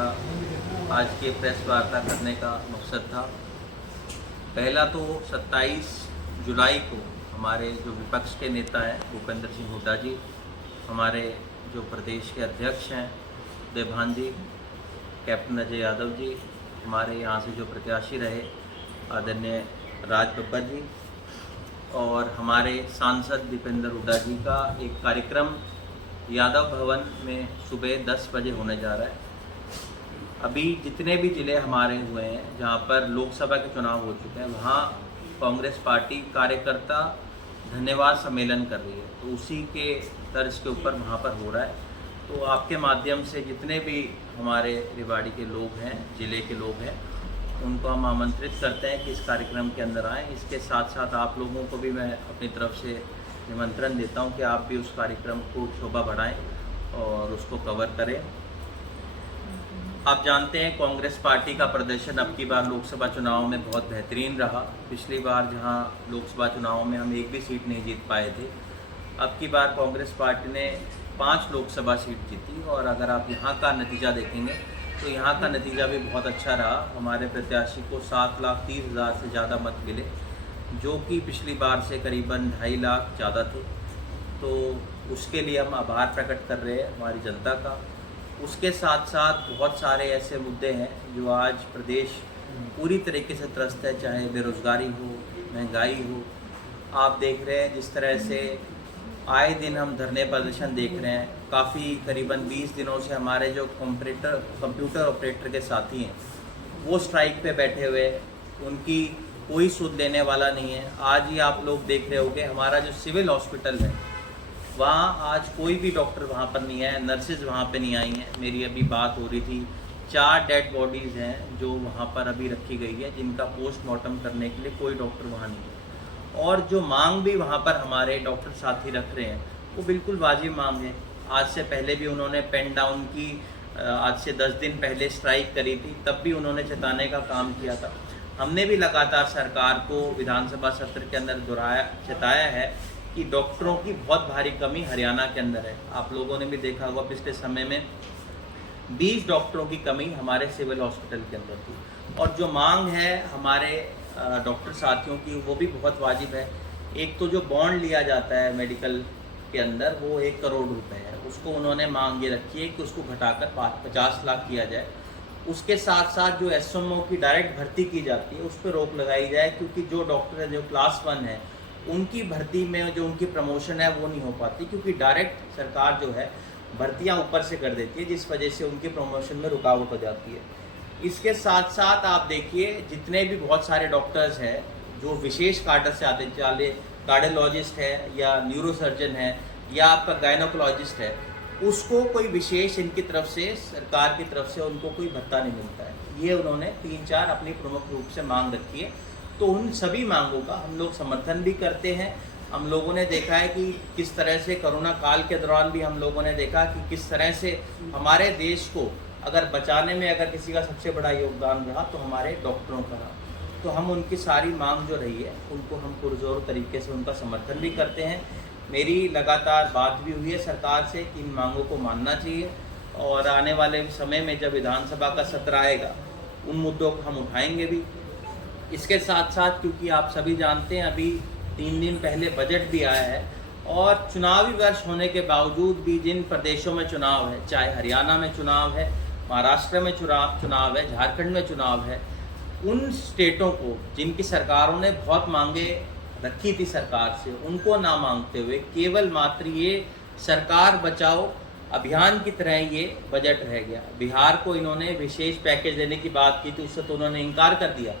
हमारा आज की प्रेस वार्ता करने का मकसद था। पहला तो 27 जुलाई को हमारे जो विपक्ष के नेता हैं भूपेंद्र सिंह हुड्डा जी, हमारे जो प्रदेश के अध्यक्ष हैं देभान जी, कैप्टन अजय यादव जी, हमारे यहाँ से जो प्रत्याशी रहे आदरणीय राज बब्बर जी और हमारे सांसद दीपेंद्र हुड्डा जी का एक कार्यक्रम यादव भवन में सुबह 10 बजे होने जा रहा है। अभी जितने भी ज़िले हमारे हुए हैं जहाँ पर लोकसभा के चुनाव हो चुके हैं, वहाँ कांग्रेस पार्टी कार्यकर्ता धन्यवाद सम्मेलन कर रही है, तो उसी के तर्ज के ऊपर वहाँ पर हो रहा है। तो आपके माध्यम से जितने भी हमारे रेवाड़ी के लोग हैं, ज़िले के लोग हैं, उनको हम आमंत्रित करते हैं कि इस कार्यक्रम के अंदर आएँ। इसके साथ साथ आप लोगों को भी मैं अपनी तरफ से निमंत्रण देता हूं कि आप भी उस कार्यक्रम को शोभा बढ़ाएं और उसको कवर करें। आप जानते हैं कांग्रेस पार्टी का प्रदर्शन अब की बार लोकसभा चुनाव में बहुत बेहतरीन रहा। पिछली बार जहां लोकसभा चुनाव में हम एक भी सीट नहीं जीत पाए थे, अब की बार कांग्रेस पार्टी ने 5 लोकसभा सीट जीती और अगर आप यहां का नतीजा देखेंगे तो यहाँ का नतीजा भी बहुत अच्छा रहा। हमारे प्रत्याशी को 7,30,000 से ज़्यादा मत मिले, जो कि पिछली बार से करीबन 2.5 लाख ज़्यादा थे। तो उसके लिए हम आभार प्रकट कर रहे हैं हमारी जनता का। उसके साथ साथ बहुत सारे ऐसे मुद्दे हैं जो आज प्रदेश पूरी तरीके से त्रस्त है, चाहे बेरोज़गारी हो, महंगाई हो। आप देख रहे हैं जिस तरह से आए दिन हम धरने प्रदर्शन देख रहे हैं। काफ़ी करीबन 20 दिनों से हमारे जो कंप्यूटर ऑपरेटर के साथी हैं वो स्ट्राइक पे बैठे हुए, उनकी कोई सुध लेने वाला नहीं है। आज ही आप लोग देख रहे होंगे हमारा जो सिविल हॉस्पिटल है वहाँ आज कोई भी डॉक्टर वहाँ पर नहीं है, नर्सेज वहाँ पे नहीं आई हैं। मेरी अभी बात हो रही थी, 4 डेड बॉडीज़ हैं जो वहाँ पर अभी रखी गई है, जिनका पोस्टमार्टम करने के लिए कोई डॉक्टर वहाँ नहीं है। और जो मांग भी वहाँ पर हमारे डॉक्टर साथी रख रहे हैं वो बिल्कुल वाजिब मांग है। आज से पहले भी उन्होंने पेन डाउन की, आज से 10 दिन पहले स्ट्राइक करी थी, तब भी उन्होंने चेताने का काम किया था। हमने भी लगातार सरकार को विधानसभा सत्र के अंदर चेताया है कि डॉक्टरों की बहुत भारी कमी हरियाणा के अंदर है। आप लोगों ने भी देखा होगा पिछले समय में 20 डॉक्टरों की कमी हमारे सिविल हॉस्पिटल के अंदर थी। और जो मांग है हमारे डॉक्टर साथियों की वो भी बहुत वाजिब है। एक तो जो बॉन्ड लिया जाता है मेडिकल के अंदर वो 1 करोड़ रुपए है, उसको उन्होंने मांग ये रखी है कि उसको घटाकर 50 लाख किया जाए। उसके साथ साथ जो एसएमओ की डायरेक्ट भर्ती की जाती है उस पर रोक लगाई जाए, क्योंकि जो डॉक्टर है जो क्लास 1 है उनकी भर्ती में जो उनकी प्रमोशन है वो नहीं हो पाती, क्योंकि डायरेक्ट सरकार जो है भर्तियाँ ऊपर से कर देती है, जिस वजह से उनकी प्रमोशन में रुकावट हो जाती है। इसके साथ साथ आप देखिए जितने भी बहुत सारे डॉक्टर्स हैं जो विशेष कार्डर से आते, चाहे कार्डियोलॉजिस्ट है या न्यूरोसर्जन है या आपका गायनोकोलॉजिस्ट है, उसको कोई विशेष इनकी तरफ से सरकार की तरफ से उनको कोई भत्ता नहीं मिलता है। ये उन्होंने 3-4 अपनी प्रमुख रूप से मांग रखी है। तो उन सभी मांगों का हम लोग समर्थन भी करते हैं। हम लोगों ने देखा है कि किस तरह से कोरोना काल के दौरान भी हम लोगों ने देखा कि किस तरह से हमारे देश को अगर बचाने में अगर किसी का सबसे बड़ा योगदान रहा तो हमारे डॉक्टरों का रहा। तो हम उनकी सारी मांग जो रही है उनको हम पुरजोर तरीके से उनका समर्थन भी करते हैं। मेरी लगातार बात भी हुई है सरकार से कि इन मांगों को मानना चाहिए और आने वाले समय में जब विधानसभा का सत्र आएगा उन मुद्दों को हम उठाएंगे भी। इसके साथ साथ क्योंकि आप सभी जानते हैं अभी 3 दिन पहले बजट भी आया है और चुनावी वर्ष होने के बावजूद भी जिन प्रदेशों में चुनाव है, चाहे हरियाणा में चुनाव है, महाराष्ट्र में चुनाव है, झारखंड में चुनाव है, उन स्टेटों को जिनकी सरकारों ने बहुत मांगे रखी थी सरकार से, उनको ना मांगते हुए केवल मात्र ये सरकार बचाओ अभियान की तरह ये बजट रह गया। बिहार को इन्होंने विशेष पैकेज देने की बात की थी, उससे तो उन्होंने इनकार कर दिया,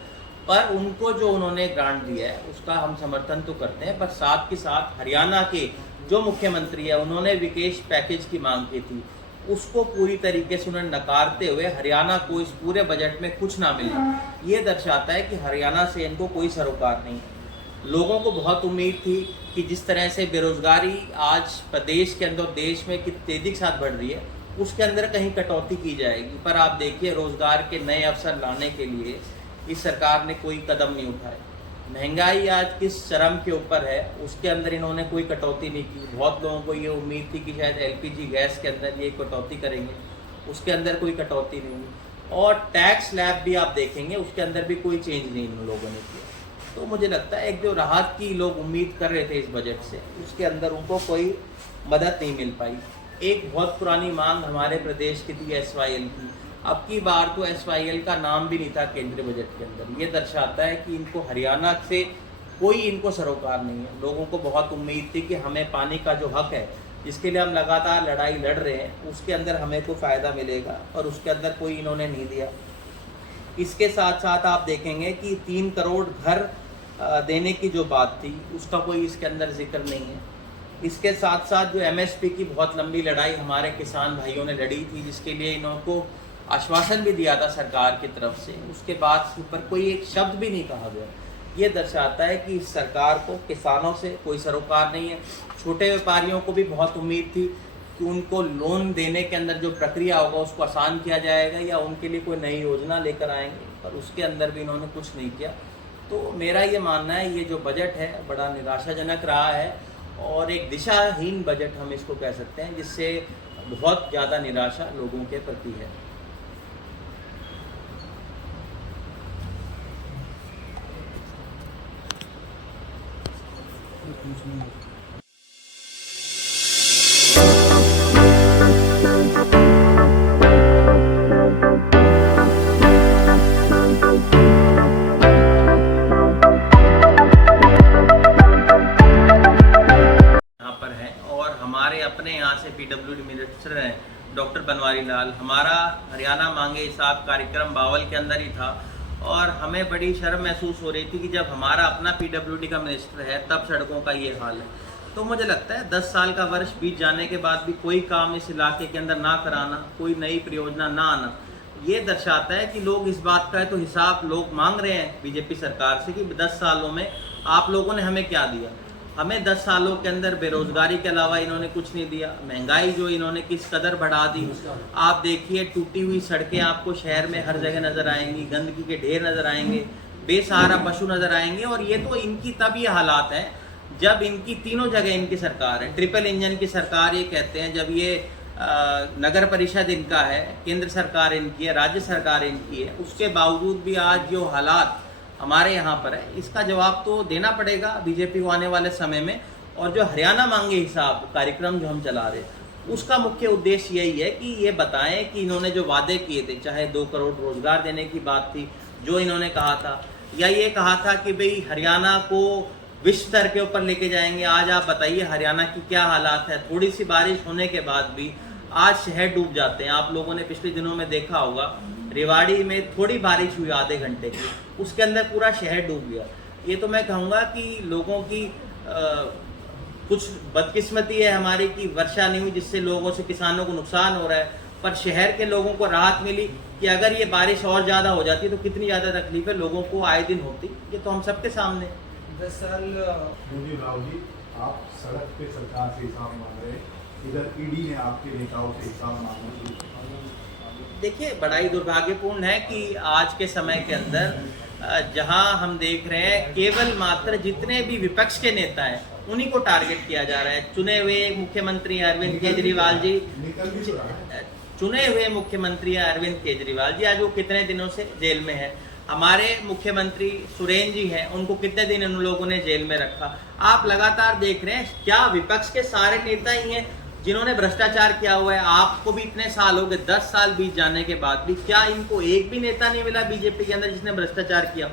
पर उनको जो उन्होंने ग्रांट दिया है उसका हम समर्थन तो करते हैं। पर साथ के साथ हरियाणा के जो मुख्यमंत्री है उन्होंने विशेष पैकेज की मांग की थी, उसको पूरी तरीके से उन्होंने नकारते हुए हरियाणा को इस पूरे बजट में कुछ ना मिला। ये दर्शाता है कि हरियाणा से इनको कोई सरोकार नहीं है। लोगों को बहुत उम्मीद थी कि जिस तरह से बेरोजगारी आज प्रदेश के अंदर देश में कितनी तेजी के साथ बढ़ रही है उसके अंदर कहीं कटौती की जाएगी, पर आप देखिए रोजगार के नए अवसर लाने के लिए इस सरकार ने कोई कदम नहीं उठाए। महंगाई आज किस चरम के ऊपर है उसके अंदर इन्होंने कोई कटौती नहीं की। बहुत लोगों को ये उम्मीद थी कि शायद एलपीजी गैस के अंदर ये कटौती करेंगे, उसके अंदर कोई कटौती नहीं हुई, और टैक्स स्लैब भी आप देखेंगे उसके अंदर भी कोई चेंज नहीं इन लोगों ने किया। तो मुझे लगता है एक जो राहत की लोग उम्मीद कर रहे थे इस बजट से, उसके अंदर उनको कोई मदद नहीं मिल पाई। एक बहुत पुरानी मांग हमारे प्रदेश की थी SYL की, अब की बार तो SYL का नाम भी नहीं था केंद्रीय बजट के अंदर। ये दर्शाता है कि इनको हरियाणा से कोई इनको सरोकार नहीं है। लोगों को बहुत उम्मीद थी कि हमें पानी का जो हक है, जिसके लिए हम लगातार लड़ाई लड़ रहे हैं, उसके अंदर हमें कोई फ़ायदा मिलेगा, और उसके अंदर कोई इन्होंने नहीं दिया। इसके साथ साथ आप देखेंगे कि 3 करोड़ घर देने की जो बात थी, उसका कोई इसके अंदर जिक्र नहीं है। इसके साथ साथ जो MSP की बहुत लंबी लड़ाई हमारे किसान भाइयों ने लड़ी थी, जिसके लिए इनको आश्वासन भी दिया था सरकार की तरफ से, उसके बाद पर कोई एक शब्द भी नहीं कहा गया। ये दर्शाता है कि इस सरकार को किसानों से कोई सरोकार नहीं है। छोटे व्यापारियों को भी बहुत उम्मीद थी कि उनको लोन देने के अंदर जो प्रक्रिया होगा उसको आसान किया जाएगा, या उनके लिए कोई नई योजना लेकर आएंगे, पर उसके अंदर भी इन्होंने कुछ नहीं किया। तो मेरा ये मानना है ये जो बजट है बड़ा निराशाजनक रहा है, और एक दिशाहीन बजट हम इसको कह सकते हैं, जिससे बहुत ज़्यादा निराशा लोगों के प्रति है। हमारे अपने यहाँ से PWD मिनिस्टर हैं डॉक्टर बनवारी लाल, हमारा हरियाणा मांगे हिसाब कार्यक्रम बावल के अंदर ही था, और हमें बड़ी शर्म महसूस हो रही थी कि जब हमारा अपना PWD का मिनिस्टर है तब सड़कों का ये हाल है। तो मुझे लगता है 10 साल का वर्ष बीत जाने के बाद भी कोई काम इस इलाके के अंदर ना कराना, कोई नई परियोजना ना आना, ये दर्शाता है कि लोग इस बात का तो हिसाब लोग मांग रहे हैं बीजेपी सरकार से कि 10 सालों में आप लोगों ने हमें क्या दिया। हमें 10 सालों के अंदर बेरोजगारी के अलावा इन्होंने कुछ नहीं दिया। महंगाई जो इन्होंने किस कदर बढ़ा दी, आप देखिए, टूटी हुई सड़कें आपको शहर में हर जगह नजर आएंगी, गंदगी के ढेर नजर आएंगे, बेसहारा पशु नजर आएंगे। और ये तो इनकी तब ये हालात हैं जब इनकी तीनों जगह इनकी सरकार है, ट्रिपल इंजन की सरकार ये कहते हैं, जब ये नगर परिषद इनका है, केंद्र सरकार इनकी है, राज्य सरकार इनकी है, उसके बावजूद भी आज जो हालात हमारे यहाँ पर है, इसका जवाब तो देना पड़ेगा बीजेपी को आने वाले समय में। और जो हरियाणा मांगे हिसाब कार्यक्रम जो हम चला रहे, उसका मुख्य उद्देश्य यही है कि ये बताएं कि इन्होंने जो वादे किए थे, चाहे 2 करोड़ रोजगार देने की बात थी जो इन्होंने कहा था, या ये कहा था कि भाई हरियाणा को विश्व स्तर के ऊपर लेके जाएंगे। आज आप बताइए हरियाणा की क्या हालात है। थोड़ी सी बारिश होने के बाद भी आज शहर डूब जाते हैं। आप लोगों ने पिछले दिनों में देखा होगा, रेवाड़ी में थोड़ी बारिश हुई आधे घंटे की, उसके अंदर पूरा शहर डूब गया। ये तो मैं कहूँगा कि लोगों की कुछ बदकिस्मती है हमारी कि वर्षा नहीं हुई, जिससे लोगों से किसानों को नुकसान हो रहा है, पर शहर के लोगों को राहत मिली कि अगर ये बारिश और ज़्यादा हो जाती तो कितनी ज़्यादा तकलीफें लोगों को आए दिन होती। ये तो हम सबके सामने। 10 साल राव जी, आप सड़क पे सरकार से हिसाब मांग रहे हैं, इधर ईडी ने आपके नेताओं से हिसाब मांगना शुरू कर दिया। देखिए, बड़ा ही दुर्भाग्यपूर्ण है कि आज के समय के अंदर जहां हम देख रहे हैं केवल मात्र जितने भी विपक्ष के नेता हैं उन्हीं को टारगेट किया जा रहा है। चुने हुए मुख्यमंत्री अरविंद केजरीवाल जी, चुने हुए मुख्यमंत्री अरविंद केजरीवाल जी आज वो कितने दिनों से जेल में है। हमारे मुख्यमंत्री सुरेन जी हैं, उनको कितने दिन उन लोगों ने जेल में रखा। आप लगातार देख रहे हैं क्या विपक्ष के सारे नेता ही हैं जिन्होंने भ्रष्टाचार किया हुआ है। आपको भी इतने साल हो गए, 10 साल बीत जाने के बाद भी क्या इनको एक भी नेता नहीं मिला बीजेपी के अंदर जिसने भ्रष्टाचार किया।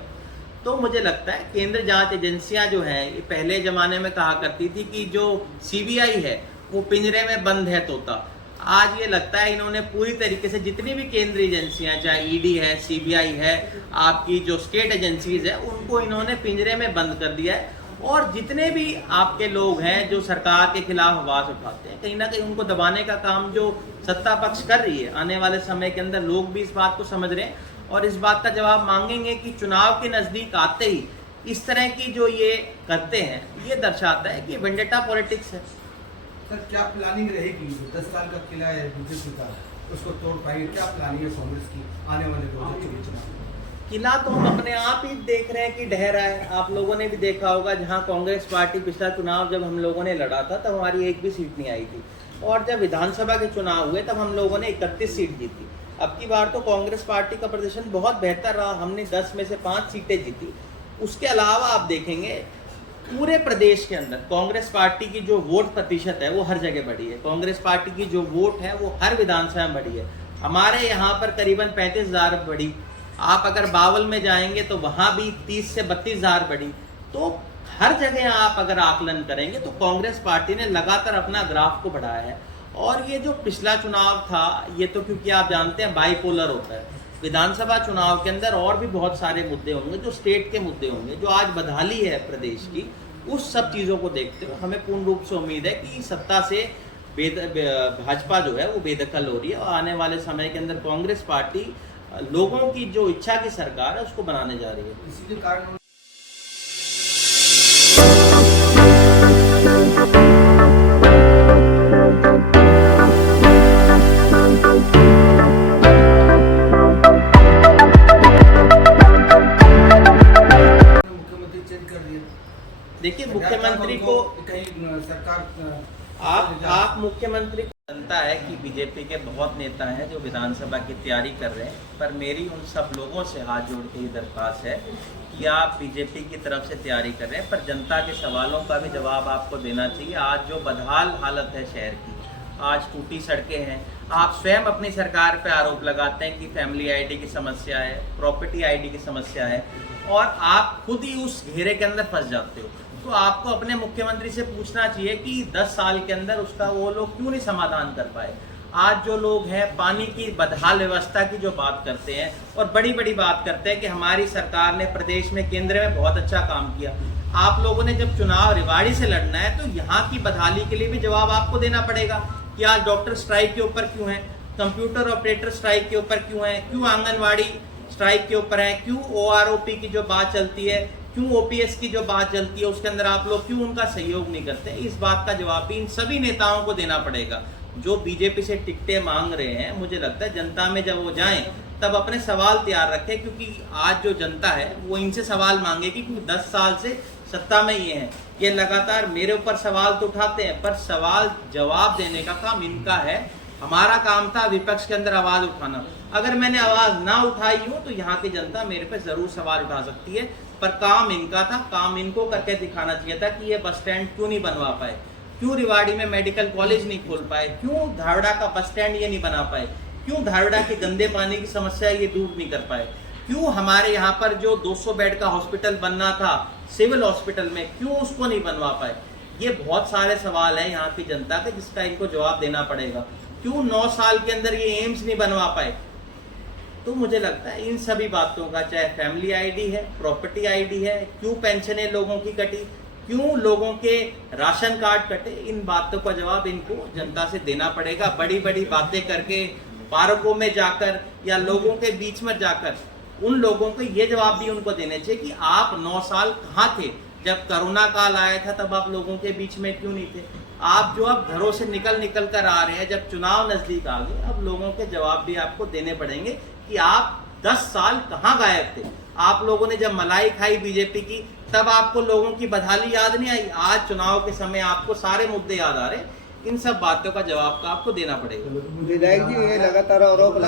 तो मुझे लगता है केंद्र जांच एजेंसियां जो हैं, ये पहले जमाने में कहा करती थी कि जो CBI है वो पिंजरे में बंद है तोता। आज ये लगता है इन्होंने पूरी तरीके से जितनी भी केंद्रीय एजेंसियां, चाहे ED है, CBI है, आपकी जो स्टेट एजेंसीज है, उनको इन्होंने पिंजरे में बंद कर दिया है। और जितने भी आपके लोग हैं जो सरकार के खिलाफ आवाज उठाते हैं, कहीं ना कहीं उनको दबाने का काम जो सत्ता पक्ष कर रही है, आने वाले समय के अंदर लोग भी इस बात को समझ रहे हैं और इस बात का जवाब मांगेंगे कि चुनाव के नजदीक आते ही इस तरह की जो ये करते हैं, ये दर्शाता है कि वेंडेटा पॉलिटिक्स है। सर, क्या प्लानिंग रहेगी? 10 साल का किला है बीजेपी का, उसको तोड़ पाएंगे? क्या प्लानिंग है कांग्रेस की आने वाले 2024 चुनाव? किला तो हम अपने आप ही देख रहे हैं कि ढह रहा है। आप लोगों ने भी देखा होगा, जहां कांग्रेस पार्टी पिछला चुनाव जब हम लोगों ने लड़ा था तब हमारी एक भी सीट नहीं आई थी। और जब विधानसभा के चुनाव हुए तब हम लोगों ने 31 सीट जीती। अब की बार तो कांग्रेस पार्टी का प्रदर्शन बहुत बेहतर रहा, हमने 10 में से 5 सीटें जीती। उसके अलावा आप देखेंगे पूरे प्रदेश के अंदर कांग्रेस पार्टी की जो वोट प्रतिशत है वो हर जगह बढ़ी है, कांग्रेस पार्टी की जो वोट है वो हर विधानसभा में बढ़ी है। हमारे यहाँ पर करीबन 35,000 बढ़ी, आप अगर बावल में जाएंगे तो वहाँ भी 30 से 32,000 बढ़ी। तो हर जगह आप अगर आकलन करेंगे तो कांग्रेस पार्टी ने लगातार अपना ग्राफ को बढ़ाया है। और ये जो पिछला चुनाव था ये तो क्योंकि आप जानते हैं बाइपोलर होता है, विधानसभा चुनाव के अंदर और भी बहुत सारे मुद्दे होंगे जो स्टेट के मुद्दे होंगे, जो आज बदहाली है प्रदेश की, उस सब चीज़ों को देखते हुए हमें पूर्ण रूप से उम्मीद है कि सत्ता से भाजपा जो है वो बेदखल हो रही है और आने वाले समय के अंदर कांग्रेस पार्टी लोगों की जो इच्छा की सरकार है उसको बनाने जा रही है। इसी के कारण मुख्यमंत्री चेंज कर दिया। देखिए मुख्यमंत्री को कहीं सरकार आप मुख्यमंत्री को जानता है कि बीजेपी के बहुत नेता हैं जो विधानसभा की तैयारी कर रहे हैं, पर मेरी उन सब लोगों से हाथ जोड़ के ये दरख्वास्त है कि आप बीजेपी की तरफ से तैयारी कर रहे हैं पर जनता के सवालों का भी जवाब आपको देना चाहिए। आज जो बदहाल हालत है शहर की, आज टूटी सड़कें हैं, आप स्वयं अपनी सरकार पे आरोप लगाते हैं कि फैमिली आईडी की समस्या है, प्रॉपर्टी आईडी की समस्या है और आप खुद ही उस घेरे के अंदर फंस जाते हो। तो आपको अपने मुख्यमंत्री से पूछना चाहिए कि 10 साल के अंदर उसका वो लोग क्यों नहीं समाधान कर पाए। आज जो लोग हैं पानी की बदहाल व्यवस्था की जो बात करते हैं और बड़ी बड़ी बात करते हैं कि हमारी सरकार ने प्रदेश में केंद्र में बहुत अच्छा काम किया। आप लोगों ने जब चुनाव रेवाड़ी से लड़ना है तो यहाँ की बदहाली के लिए भी जवाब आपको देना पड़ेगा कि आज डॉक्टर स्ट्राइक के ऊपर क्यों है, कंप्यूटर ऑपरेटर स्ट्राइक के ऊपर क्यों है, क्यों आंगनवाड़ी स्ट्राइक के ऊपर है, क्यों OROP की जो बात चलती है, क्यों OPS की जो बात चलती है उसके अंदर आप लोग क्यों उनका सहयोग नहीं करते। इस बात का जवाब भी इन सभी नेताओं को देना पड़ेगा जो बीजेपी से टिकटें मांग रहे हैं। मुझे लगता है जनता में जब वो जाएं तब अपने सवाल तैयार रखें, क्योंकि आज जो जनता है वो इनसे सवाल मांगेगी क्योंकि 10 साल से सत्ता में ये हैं, ये लगातार मेरे ऊपर सवाल तो उठाते हैं पर सवाल जवाब देने का काम इनका है। हमारा काम था विपक्ष के अंदर आवाज उठाना, अगर मैंने आवाज ना उठाई हो तो यहाँ की जनता मेरे पे जरूर सवाल उठा सकती है, पर काम इनका था, काम इनको करके दिखाना चाहिए था कि ये बस स्टैंड क्यों नहीं बनवा पाए, क्यों रेवाड़ी में मेडिकल कॉलेज नहीं खोल पाए, क्यों धारड़ा का बस स्टैंड ये नहीं बना पाए, क्यों धारड़ा के गंदे पानी की समस्या ये दूर नहीं कर पाए, क्यों हमारे यहाँ पर जो 200 बेड का हॉस्पिटल बनना था सिविल हॉस्पिटल में क्यों उसको नहीं बनवा पाए। ये बहुत सारे सवाल हैं यहाँ की जनता के जिसका इनको जवाब देना पड़ेगा। क्यों 9 साल के अंदर ये एम्स नहीं बनवा पाए। तो मुझे लगता है इन सभी बातों का, चाहे फैमिली आईडी है, प्रॉपर्टी आईडी है, क्यों पेंशनें लोगों की कटी, क्यों लोगों के राशन कार्ड कटे, इन बातों का जवाब इनको जनता से देना पड़ेगा। बड़ी बड़ी बातें करके पार्कों में जाकर या लोगों के बीच में जाकर उन लोगों को ये जवाब भी उनको देने चाहिए कि आप 9 साल कहाँ थे, जब कोरोना काल आया था तब आप लोगों के बीच में क्यों नहीं थे। आप जो अब घरों से निकल कर आ रहे हैं, जब चुनाव नजदीक आ गए, अब लोगों के जवाब भी आपको देने पड़ेंगे कि आप 10 साल कहाँ गायब थे। आप लोगों ने जब मलाई खाई बीजेपी की तब आपको लोगों की बदहाली याद नहीं आई, आज चुनाव के समय आपको सारे मुद्दे याद आ रहे। इन सब बातों का जवाब का आपको देना पड़ेगा। विधायक जी ये लगातार आरोप लगा